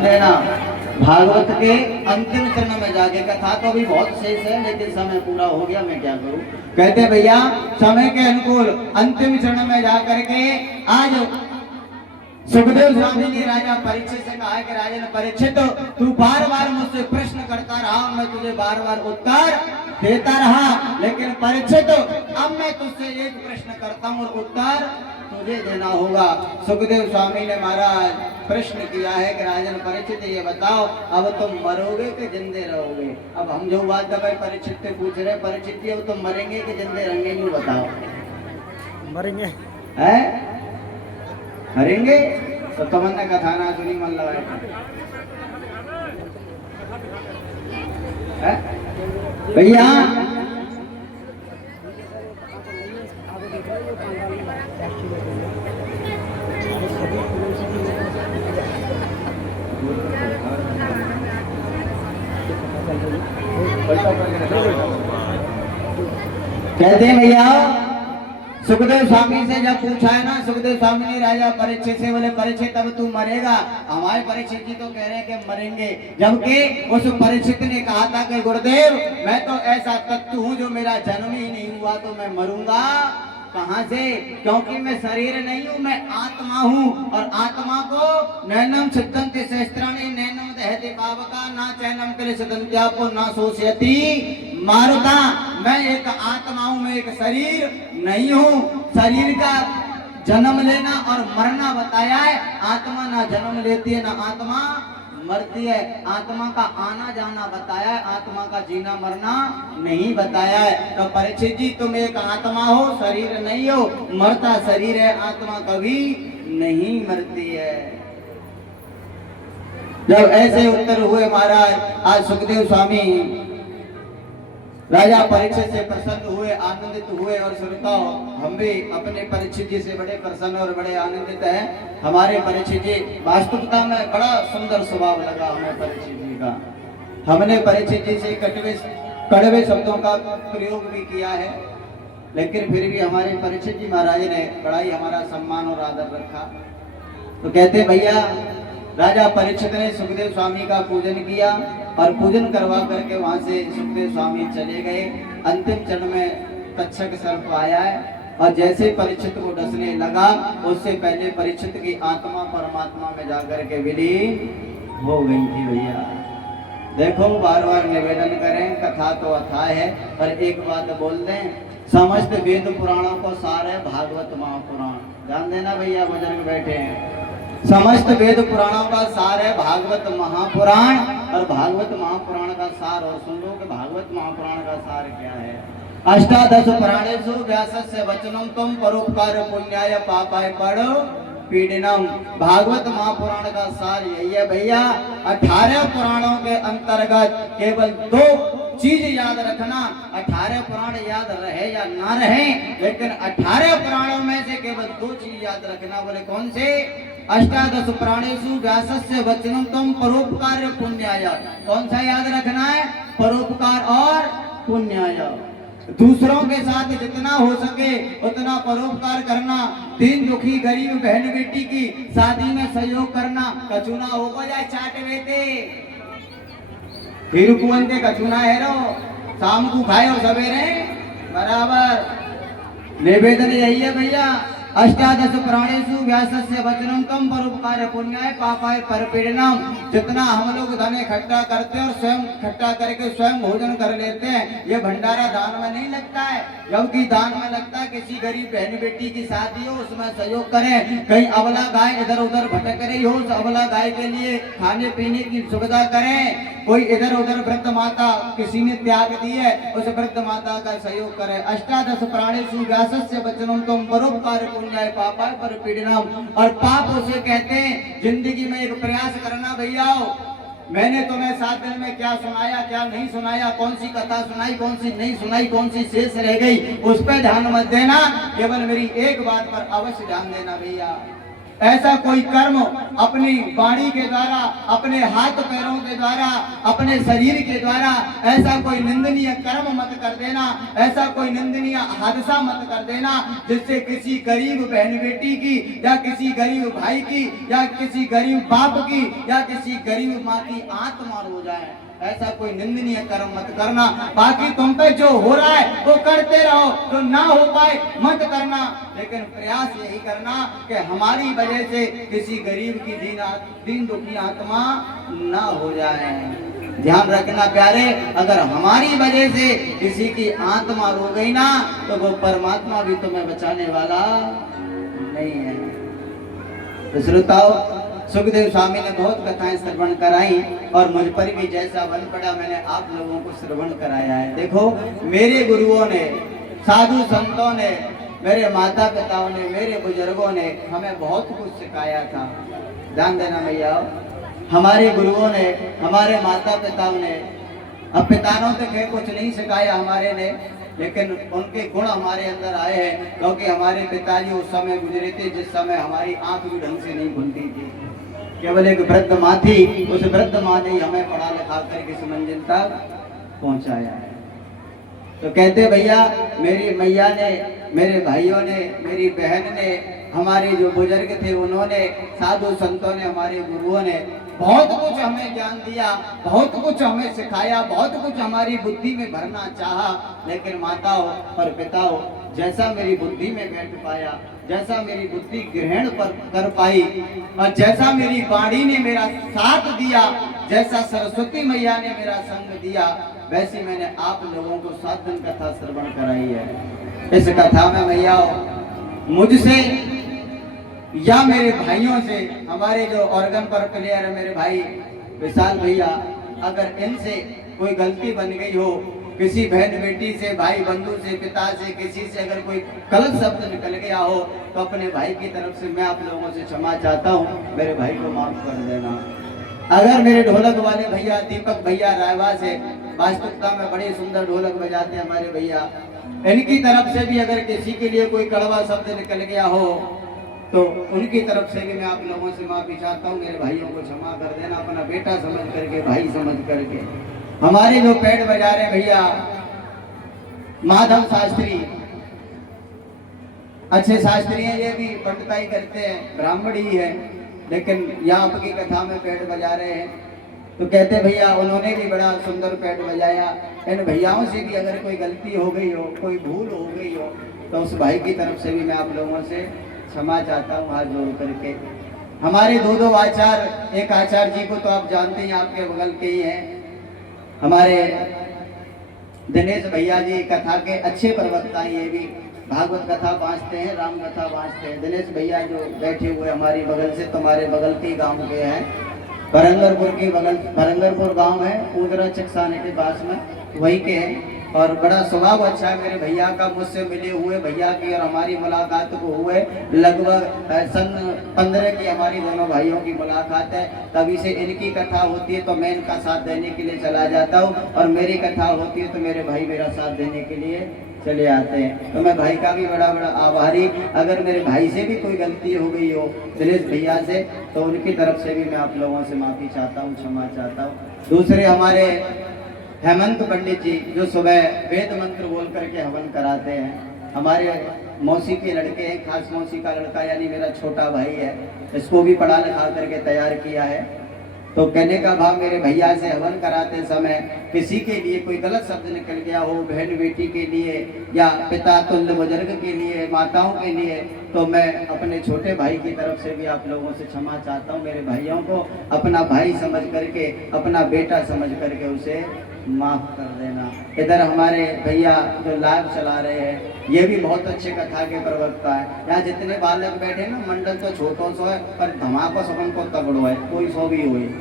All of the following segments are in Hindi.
देना। भागवत के अंतिम चरण में जाके, कथा तो अभी बहुत शेष है लेकिन समय पूरा हो गया, मैं क्या करूं। कहते भैया समय के अनुकूल अंतिम चरण में जाकर के आज सुखदेव स्वामी ने राजा परीक्षित से कहा कि राजन परीक्षित, तू बार बार मुझसे प्रश्न करता रहा, मैं तुझे बार बार उत्तर देता रहा, लेकिन परीक्षित अब मैं तुझसे एक प्रश्न करता हूँ और उत्तर तुझे देना होगा। सुखदेव स्वामी ने महाराज प्रश्न किया है कि राजन परीक्षित ये बताओ, अब तुम मरोगे कि जिंदे रहोगे। अब हम जो बात दबाई परीक्षित से पूछ रहे, परीक्षित अब तुम मरेंगे कि जिंदे रहेंगे, यूं बताओ। मरेंगे है, मरेंगे तो तमन्ना कथा ना सुनी, मन लगाए भैया। कहते हैं भैया सुखदेव स्वामी से जब पूछा है ना, सुखदेव स्वामी ने राजा परीक्षित से बोले परीक्षित अब तू मरेगा। हमारे परीक्षित जी तो कह रहे हैं कि मरेंगे, जबकि उस परीक्षित ने कहा था कि गुरुदेव मैं तो ऐसा तत्व हूँ जो मेरा जन्म ही नहीं हुआ तो मैं मरूंगा कहां से, क्योंकि मैं शरीर नहीं हूँ, मैं आत्मा हूँ। और आत्मा को नैनम छिदन्ति सहस्त्राणि नैनम दहति पावका ना चैनम क्लेशदन्त्यापो ना शोषयति मारुता। मैं एक आत्मा हूँ, मैं एक शरीर नहीं हूँ। शरीर का जन्म लेना और मरना बताया है, आत्मा ना जन्म लेती है ना आत्मा मरती है। आत्मा का आना जाना बताया है, आत्मा का जीना मरना नहीं बताया है। तो परीक्षित जी तुम एक आत्मा हो, शरीर नहीं हो, मरता शरीर है, आत्मा कभी नहीं मरती है। जब ऐसे उत्तर हुए महाराज, आज सुखदेव स्वामी राजा परीक्षित से प्रसन्न हुए, आनंदित हुए। और श्रोताओ हम भी अपने परीक्षित जी से बड़े प्रसन्न और बड़े आनंदित हैं। हमारे परीक्षित जी वास्तविकता में बड़ा सुंदर स्वभाव लगा हमें परीक्षित जी का। हमने परीक्षित जी से कड़वे शब्दों का प्रयोग भी किया है, लेकिन फिर भी हमारे परीक्षित जी महाराज ने बड़ा ही हमारा सम्मान और आदर रखा। तो कहते भैया राजा परीक्षित ने सुखदेव स्वामी का पूजन किया और पूजन करवा करके वहां से सुखदेव स्वामी चले गए। अंतिम चरण में तक्षक सर्प आया है और जैसे परीक्षित को डसने लगा, उससे पहले परीक्षित की आत्मा परमात्मा में जाकर के विलीन हो गई थी। भैया देखो बार बार निवेदन करें, कथा तो अथाह है, पर एक बात बोल दें, समस्त वेद पुराणों को सार है भागवत महापुराण। ध्यान देना भैया, बुजुर्ग बैठे हैं, समस्त वेद पुराणों का सार है भागवत महापुराण। और भागवत महापुराण का सार और सुन लो कि भागवत महापुराण का सार क्या है। अष्टादश पुराणेषु व्यासस्य वचनम तुम परोपकार पुण्याय पापाय पढ़ो पीड़नम। भागवत महापुराण का सार यही है भैया। 18 पुराणों के अंतर्गत केवल 2 चीज याद रखना। 18 पुराण याद रहे या ना रहे, लेकिन 18 पुराणों में से केवल 2 चीज याद रखना। बोले कौन से? अष्टादश पुराणेषु व्यासस्य वचनम तुम परोपकार पुण्याय। कौन सा याद रखना है? परोपकार और पुण्याय। दूसरों के साथ जितना हो सके उतना परोपकार करना। 3 दुखी गरीब बहन बेटी की शादी में सहयोग करना। कचुना हो जाए चाट बेटे फिर कुएं के कचुना है रो, शाम को खाए और सवेरे बराबर। निवेदन यही है भैया। अष्टादश पुराणेषु व्यासस्य वचनम तम परोपकार पुण्याय पापाय परपीड़नम। जितना हम लोग धन इकट्ठा करते हैं और स्वयं इकट्ठा करके स्वयं भोजन कर लेते हैं, ये भंडारा दान में नहीं लगता है, जबकि दान में लगता है। किसी गरीब बहन बेटी की शादी हो उसमें सहयोग करें, कहीं अबला गाय इधर उधर भटक रही हो उस अबला गाय के लिए खाने पीने की सुविधा करें। कोई इधर उधर वृद्ध माता किसी ने त्याग दी है, उस वृद्ध माता का सहयोग करें। अष्टादश प्राणेषु व्यासस्य वचनम तुम परोपकार पुण्याय पापाय परपीड़नम। और पाप उसे कहते हैं जिंदगी में एक प्रयास करना भैया। मैंने तुम्हें 7 दिन में क्या सुनाया क्या नहीं सुनाया, कौन सी कथा सुनाई कौन सी नहीं सुनाई, कौन सी शेष रह गई, उस पर ध्यान मत देना। केवल मेरी एक बात पर अवश्य ध्यान देना भैया। ऐसा कोई कर्म अपनी वाणी के द्वारा, अपने हाथ पैरों के द्वारा, अपने शरीर के द्वारा ऐसा कोई निंदनीय कर्म मत कर देना, ऐसा कोई निंदनीय हादसा मत कर देना जिससे किसी गरीब बहन बेटी की या किसी गरीब भाई की या किसी गरीब बाप की या किसी गरीब माँ की आत्मा रो जाए। ऐसा कोई निंदनीय कर्म मत करना। बाकी तुम पे जो हो रहा है वो करते रहो, जो ना हो पाए मत करना, लेकिन प्रयास यही करना कि हमारी वजह से किसी गरीब की दीन दुखी आत्मा ना हो जाए। ध्यान रखना प्यारे, अगर हमारी वजह से किसी की आत्मा रो गई ना तो वो परमात्मा भी तुम्हें बचाने वाला नहीं है। तो श्रोताओ, सुखदेव स्वामी ने बहुत कथाएं श्रवण कराई और मुझ पर भी जैसा बन पड़ा मैंने आप लोगों को श्रवण कराया है। देखो, मेरे गुरुओं ने, साधु संतों ने, मेरे माता पिताओं ने, मेरे बुजुर्गों ने हमें बहुत कुछ सिखाया था। ध्यान देना भैया, हमारे गुरुओं ने, हमारे माता पिताओं ने, अब पिताओं तो खैर कुछ नहीं सिखाया हमारे ने, लेकिन उनके गुण हमारे अंदर आए हैं, क्योंकि हमारे पिताजी उस समय गुजरे थे जिस समय हमारी आंख भी ढंग से नहीं खुलती थी। केवल एक वृद्ध माँ थी, उस वृद्ध माँ ने हमें पढ़ा लिखा कर इस मंजिल तक पहुंचाया है। तो कहते भैया, मेरी मैया ने, मेरे भाइयों ने, मेरी बहन ने, हमारे जो बुजुर्ग थे उन्होंने, साधु संतों ने, हमारे गुरुओं ने बहुत कुछ हमें ज्ञान दिया, बहुत कुछ हमें सिखाया, बहुत कुछ हमारी बुद्धि में भरना चाहा, लेकिन माताओं और पिताओं, जैसा मेरी बुद्धि में बैठ पाया, जैसा मेरी बुद्धि ग्रहण कर पाई और जैसा मेरी वाणी ने मेरा साथ दिया, जैसा सरस्वती मैया ने मेरा संग दिया, वैसी मैंने आप लोगों को 7 दिन कथा श्रवण कराई है। इस कथा में मैया मुझसे या मेरे भाइयों से, हमारे जो ऑर्गन पर प्लेयर है मेरे भाई विशाल भैया, अगर इनसे कोई गलती बन गई हो, किसी बहन बेटी से, भाई बंधु से, पिता से, किसी से अगर कोई गलत शब्द निकल गया हो तो अपने भाई की तरफ से मैं आप लोगों से क्षमा चाहता हूँ, मेरे भाई को माफ कर देना। अगर मेरे ढोलक वाले भैया दीपक भैया रायवा से, वास्तविकता में बड़े सुंदर ढोलक बजाते हैं हमारे भैया, इनकी तरफ से भी अगर किसी के लिए कोई कड़वा शब्द निकल गया हो तो उनकी तरफ से भी मैं आप लोगों से माफी चाहता हूँ, मेरे भाइयों को क्षमा कर देना, अपना बेटा समझ करके, भाई समझ करके। हमारे जो पैड बजा रहे भैया माधव शास्त्री, अच्छे शास्त्री हैं, ये भी पंडिताई करते हैं, ब्राह्मण ही है, लेकिन यहाँ आपकी कथा में पैड बजा रहे हैं। तो कहते भैया उन्होंने भी बड़ा सुंदर पैड बजाया। इन भैयाओं से भी अगर कोई गलती हो गई हो, कोई भूल हो गई हो, तो उस भाई की तरफ से भी मैं आप लोगों से क्षमा चाहता हूँ हाथ जोड़ करके। हमारे दो आचार्य, एक आचार्य जी को तो आप जानते हैं, आपके बगल के ही हैं, हमारे दिनेश भैया जी कथा के अच्छे प्रवक्ता हैं, ये भी भागवत कथा बाँचते हैं, राम कथा बाँचते हैं। दिनेश भैया जो बैठे हुए हमारी बगल से, तुम्हारे बगल के गांव के हैं, भरंगरपुर के बगल, भरंगरपुर गांव है, उदरा चकसाने के पास में, वहीं के हैं। और बड़ा स्वभाव अच्छा है मेरे भैया का। मुझसे मिले हुए भैया की और हमारी मुलाकात को हुए लगभग सन 15 की हमारी दोनों भाइयों की मुलाकात है। तभी से इनकी कथा होती है तो मैं इनका साथ देने के लिए चला जाता हूँ, और मेरी कथा होती है तो मेरे भाई मेरा साथ देने के लिए चले आते हैं। तो मैं भाई का भी बड़ा बड़ा आभारी। अगर मेरे भाई से भी कोई गलती हो गई हो, दिनेश भैया से, तो उनकी तरफ से भी मैं आप लोगों से माफ़ी चाहता हूँ, क्षमा चाहता हूँ। दूसरे हमारे हेमंत पंडित जी जो सुबह वेद मंत्र बोल करके हवन कराते हैं, हमारे मौसी के लड़के हैं, खास मौसी का लड़का यानी मेरा छोटा भाई है, इसको भी पढ़ा लिखा करके तैयार किया है। तो कहने का भाव, मेरे भैया से हवन कराते समय किसी के लिए कोई गलत शब्द निकल गया हो, बहन बेटी के लिए या पिता तुल्य बुजुर्ग के लिए, माताओं के लिए, तो मैं अपने छोटे भाई की तरफ से भी आप लोगों से क्षमा चाहता हूँ। मेरे भाइयों को अपना भाई समझ करके, अपना बेटा समझ करके उसे माफ कर देना। इधर हमारे भैया जो लाइव चला रहे हैं, ये भी बहुत अच्छे कथा के प्रवक्ता है। यहाँ जितने बालक बैठे ना, मंडल तो छोटो सो है पर धमाको सबन को तगड़ो है, कोई सो भी हुई,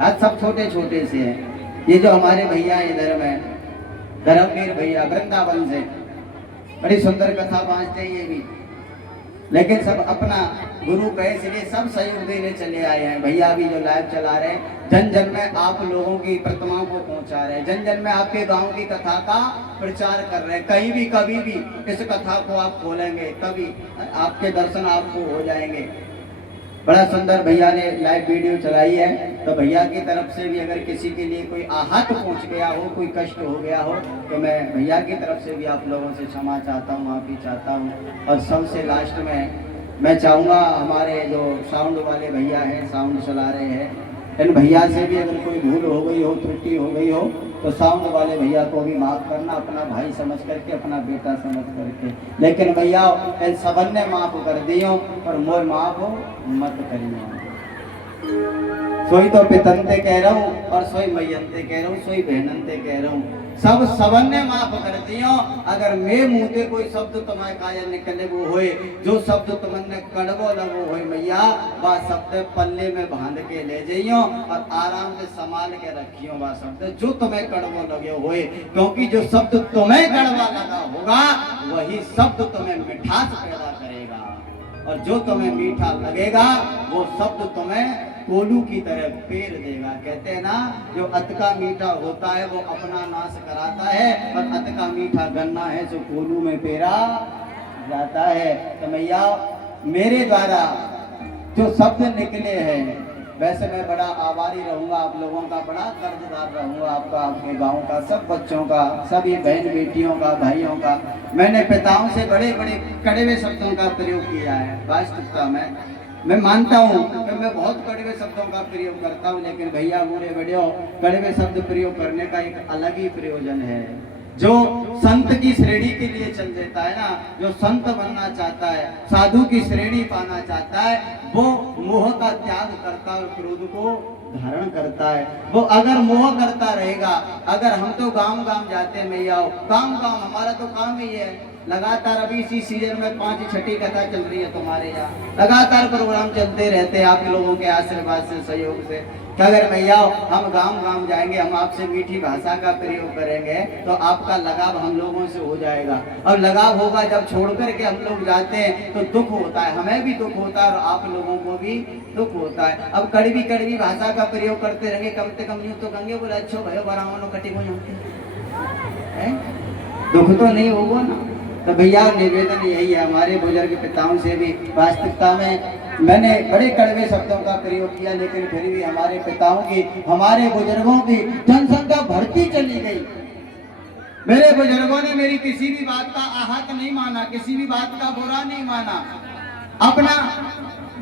आज सब छोटे छोटे से हैं। ये जो हमारे भैया इधर में धर्मवीर भैया वृंदावन से बड़ी सुंदर कथा बाँचते हैं ये भी, लेकिन सब अपना गुरु कहे इसलिए सब सहयोग देने चले आए हैं। भैया भी जो लाइव चला रहे हैं, जन जन में आप लोगों की प्रतिमाओं को पहुंचा रहे हैं, जन जन में आपके गांव की कथा का प्रचार कर रहे हैं। कहीं भी कभी भी इस कथा को आप खोलेंगे तभी आपके दर्शन आपको हो जाएंगे। बड़ा सुंदर भैया ने लाइव वीडियो चलाई है। तो भैया की तरफ से भी अगर किसी के लिए कोई आहत पहुंच गया हो, कोई कष्ट हो गया हो, तो मैं भैया की तरफ से भी आप लोगों से क्षमा चाहता हूँ, माफ़ी चाहता हूँ। और सबसे लास्ट में मैं चाहूँगा हमारे जो साउंड वाले भैया हैं, साउंड चला रहे हैं, इन भैया से भी अगर कोई भूल हो गई हो, त्रुटि हो गई हो, तो साउंड वाले भैया को भी माफ़ करना, अपना भाई समझ करके, अपना बेटा समझ करके। लेकिन भैया इन सबन ने माफ़ कर दियो और मोय माफ़ मत करियो। सोई तो पितंते कह रहा हूँ और सोई मैयंते कह रहा हूँ, सोई बहनंते कह रहा हूँ, सब सबन ने माफ कर दियो। अगर मैं मुँह से कोई शब्द तुम्हारे काया निकले वो होए, जो शब्द तुमने कड़वो लगो होए मैया, वह शब्द पल्ले में बांध के ले जाइयो और आराम से संभाल के रखियो वह शब्द जो तुम्हें कड़वो लगे होए। क्योंकि जो शब्द तुम्हें कड़वा लगा होगा वही शब्द तुम्हें मिठास पैदा करेगा, और जो तुम्हें मीठा लगेगा वो शब्द तुम्हें कोलू की तरह पेर देगा। कहते हैं ना, जो अतका मीठा होता है वो अपना नाश कराता है, और अतका मीठा गन्ना है जो कोलू में पेरा जाता है। तो मैया मेरे द्वारा जो शब्द निकले हैं, वैसे मैं बड़ा आभारी रहूंगा आप लोगों का, बड़ा कर्जदार रहूंगा आपका, आपके गांव का, सब बच्चों का, सभी बहन बेटियों का, भाइयों का। मैंने पिताओं से बड़े बड़े कड़वे शब्दों का प्रयोग किया है। वास्तविकता में मैं मानता हूँ कि मैं बहुत कड़वे शब्दों का प्रयोग करता हूँ, लेकिन भैया बूढ़े बड़े कड़वे शब्द प्रयोग करने का एक अलग ही प्रयोजन है। जो संत की श्रेणी के लिए चल देता है ना, जो संत बनना चाहता है, साधु की श्रेणी पाना चाहता है, वो मोह का त्याग करता है और क्रोध को धारण करता है। वो अगर मोह करता रहेगा, अगर हम तो गांव गांव जाते हैं मैया, गांव गांव हमारा तो काम ही है, लगातार अभी इसी सीजन में 5-6 कथा चल रही है तुम्हारे यहाँ, लगातार प्रोग्राम चलते रहते हैं आप लोगों के आशीर्वाद से, सहयोग से। कि अगर मैया हम गांव गांव जाएंगे, हम आपसे मीठी भाषा का प्रयोग करेंगे, तो आपका लगाव हम लोगों से हो जाएगा। और लगाव होगा, जब छोड़ करके हम लोग जाते हैं तो दुख होता है, हमें भी दुख होता है और आप लोगों को भी दुख होता है। अब कड़वी कड़वी भाषा का प्रयोग करते रहेंगे, कम से कम यूँ तो गंगे बोले अच्छो भयो बरावनो कटी को दुख तो नहीं होगा ना। तो भैया निवेदन यही है हमारे बुजुर्ग पिताओं से भी। वास्तविकता में मैंने बड़े कड़वे शब्दों का प्रयोग किया, लेकिन फिर भी हमारे पिताओं की, हमारे बुजुर्गों की जनसंख्या बढ़ती चली गई। मेरे बुजुर्गों ने मेरी किसी भी बात का आहत नहीं माना, किसी भी बात का बुरा नहीं माना, अपना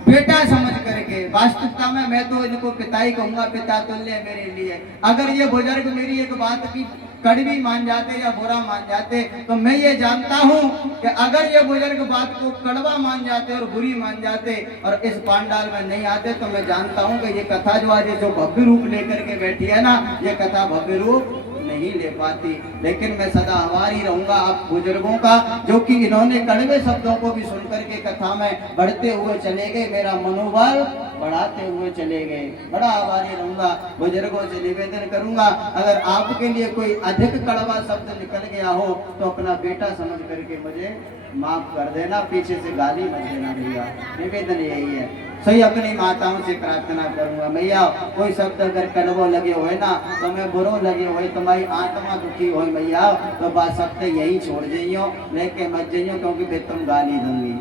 बेटा समझ करके। वास्तविकता में मैं तो इनको पिता ही कहूंगा, पिता तुल्य मेरे लिए। अगर ये बुजुर्ग मेरी एक बात की कड़वी मान जाते या बुरा मान जाते, तो मैं ये जानता हूँ कि अगर ये बुजुर्ग बात को कड़वा मान जाते और बुरी मान जाते और इस पांडाल में नहीं आते, तो मैं जानता हूँ कि ये कथा जो आज जो भव्य रूप लेकर के बैठी है ना, ये कथा भव्य रूप नहीं ले पाती। लेकिन मैं सदा आभारी रहूंगा आप बुजुर्गों का, जो कि इन्होंने कड़वे शब्दों को भी सुनकर के कथा में बढ़ते हुए चले गए, मेरा मनोबल बढ़ाते हुए चले गए। बड़ा आभारी रहूंगा, बुजुर्गों से निवेदन करूंगा, अगर आपके लिए कोई अधिक कड़वा शब्द निकल गया हो तो अपना बेटा समझ करके मुझे माफ कर देना, पीछे से गाली मत देना भैया, निवेदन यही है। सही अपनी माताओं से प्रार्थना करूंगा, मैया कोई शब्द अगर कड़वो लगे हुए ना, तो मैं बुरो लगे हुए, तुम्हारी आत्मा दुखी हो मैया, तो बात शब्द यही छोड़ जाइयो, लेके मत जाइयो, क्योंकि फिर तुम गाली दूंगी,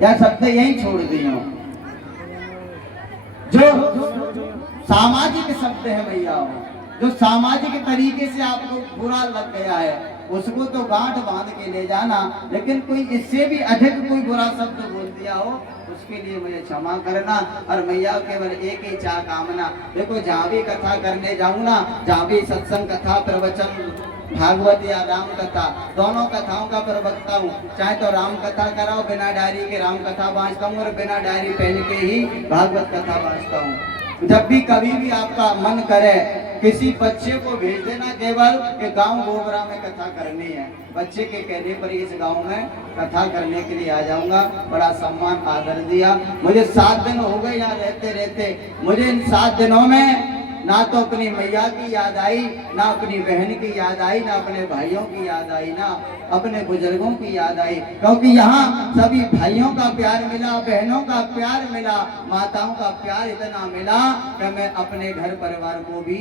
या शब्द यही छोड़ दियो। जो सामाजिक शब्द है भैया, जो सामाजिक तरीके से आपको बुरा लग गया है, उसको तो गांठ बांध के ले जाना, लेकिन कोई इससे भी अधिक कोई बुरा शब्द बोल दिया हो, उसके लिए मुझे क्षमा करना। और मैया केवल एक ही चाह कामना, देखो जहाँ भी कथा करने जाऊँ ना, जहाँ भी सत्संग कथा प्रवचन भागवत या राम कथा, दोनों कथाओं का प्रवक्ता हूँ। चाहे तो राम कथा कराओ, बिना डायरी के राम कथा बांचता हूँ, और बिना डायरी पहन के ही भागवत कथा बांचता हूँ। जब भी कभी भी आपका मन करे, किसी बच्चे को भेज देना केवल कि गांव गोबरा में कथा करनी है, बच्चे के कहने पर इस गांव में कथा करने के लिए आ जाऊंगा। बड़ा सम्मान आदर दिया, मुझे 7 दिन हो गए यहाँ रहते रहते। मुझे इन 7 दिनों में ना तो अपनी मैया की याद आई, ना अपनी बहन की याद आई, ना अपने भाइयों की याद आई, ना अपने बुजुर्गों की याद आई, क्योंकि यहाँ सभी भाइयों का प्यार मिला, बहनों का प्यार मिला, माताओं का प्यार इतना मिला कि मैं अपने घर परिवार को भी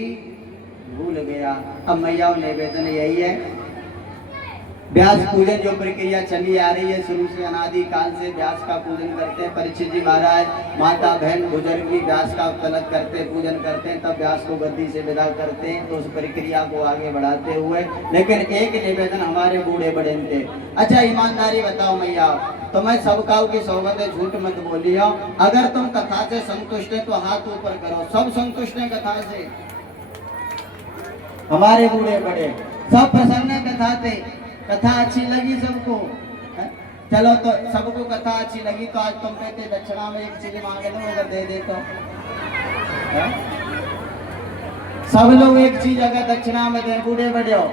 भूल गया। अब मैया निवेदन यही है, व्यास पूजन जो प्रक्रिया चली आ रही है शुरू से अनादि काल से व्यास का पूजन करते हैं। परीक्षित जी महाराज माता बहन बुजुर्ग भी व्यास का तलक करते पूजन करते हैं, तब व्यास को गद्दी से विदा करते हैं। तो उस प्रक्रिया को आगे बढ़ाते हुए लेकिन एक निवेदन हमारे बूढ़े बड़े थे। अच्छा ईमानदारी बताओ मैया, तो मैं सब काल की सौगंध है, झूठ मत बोलियो। अगर तुम कथा से संतुष्ट है तो हाथ ऊपर करो। सब संतुष्ट है कथा से? हमारे बूढ़े बड़े सब प्रसन्न है कथा से? कथा अच्छी लगी सबको? चलो तो सबको कथा अच्छी लगी तो आज तुम कहते दक्षिणा में एक चीज मांग लो, अगर दे दे तो सब लोग एक चीज अगर दक्षिणा में दे, बूढ़े बड़े हो,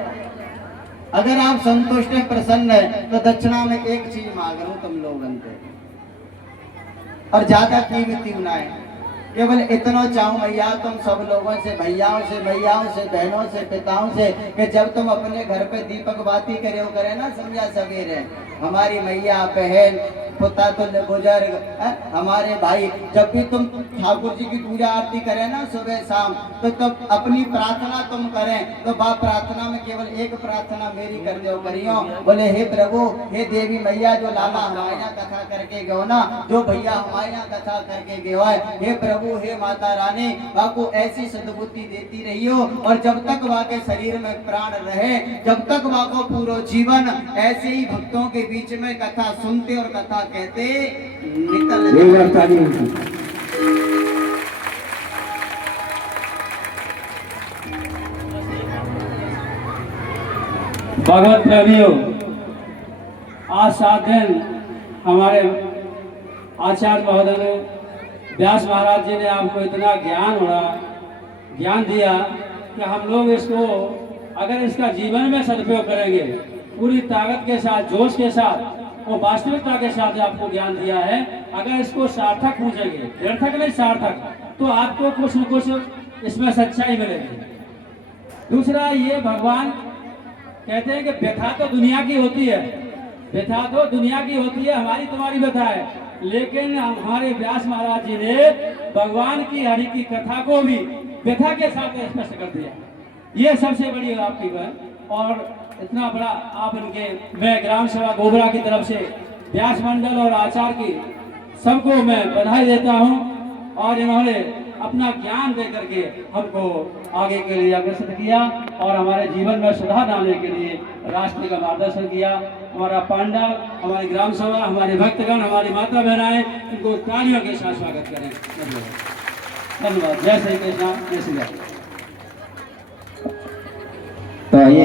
अगर आप संतुष्ट है प्रसन्न है तो दक्षिणा में एक चीज मांग लो तुम लोग अंते, और ज्यादा कीमती बनाए। केवल इतना चाहूं मैया तुम सब लोगों से, भैयाओं से, बहनों से, पिताओं से, कि जब तुम अपने घर पे दीपक बाती करे ना संध्या सवेरे, हमारी मैया बहन पुता तुल्य बुजुर्ग हमारे भाई, जब भी तुम ठाकुर जी की पूजा आरती करें ना सुबह शाम, तो तब अपनी प्रार्थना तुम करें तो बाप प्रार्थना में केवल एक प्रार्थना मेरी कर दो करियो, बोले हे प्रभु हे देवी मैया, जो लाला हमारे यहाँ कथा करके गयो ना, जो भैया हमारे यहाँ कथा करके गयो है, हे प्रभु हे माता रानी वहाँ को ऐसी सद्बुद्धि देती रहियो, और जब तक वहाँ के शरीर में प्राण रहे, जब तक वहाँ को पूरा जीवन ऐसे ही भक्तों के बीच में कथा सुनते और कथा कहते निकल भगवत प्रेमियों, आज 7 दिन हमारे आचार्य महोदय व्यास महाराज जी ने आपको इतना ज्ञान दिया कि हम लोग इसको अगर इसका जीवन में सदुपयोग करेंगे, पूरी ताकत के साथ, जोश के साथ और वास्तविकता के साथ आपको ज्ञान दिया है, अगर इसको सार्थक पूछेंगे, व्यर्थक नहीं सार्थक, तो आपको कुछ न कुछ इसमें सच्चाई मिलेगी। दूसरा, ये भगवान कहते हैं कि व्यथा तो दुनिया की होती है, व्यथा तो दुनिया की होती है, हमारी तुम्हारी व्यथा है, लेकिन हमारे व्यास महाराज जी ने भगवान की हरि की कथा को भी व्यथा के साथ स्पष्ट कर दिया। ये सबसे बड़ी आपकी बात। और इतना बड़ा आप इनके, मैं ग्राम सभा गोबरा की तरफ से व्यास मंडल और आचार्य की सबको मैं बधाई देता हूं, और इन्होंने अपना ज्ञान दे करके हमको आगे के लिए अग्रसर किया और हमारे जीवन में सुधार लाने के लिए राष्ट्र का मार्गदर्शन किया। हमारा पांडव, हमारी ग्राम सभा, हमारे भक्तगण, हमारी माता बहनाएं, इनको तालियों के साथ स्वागत करें। धन्यवाद। जय श्री कृष्ण, जय श्री राम। तो ये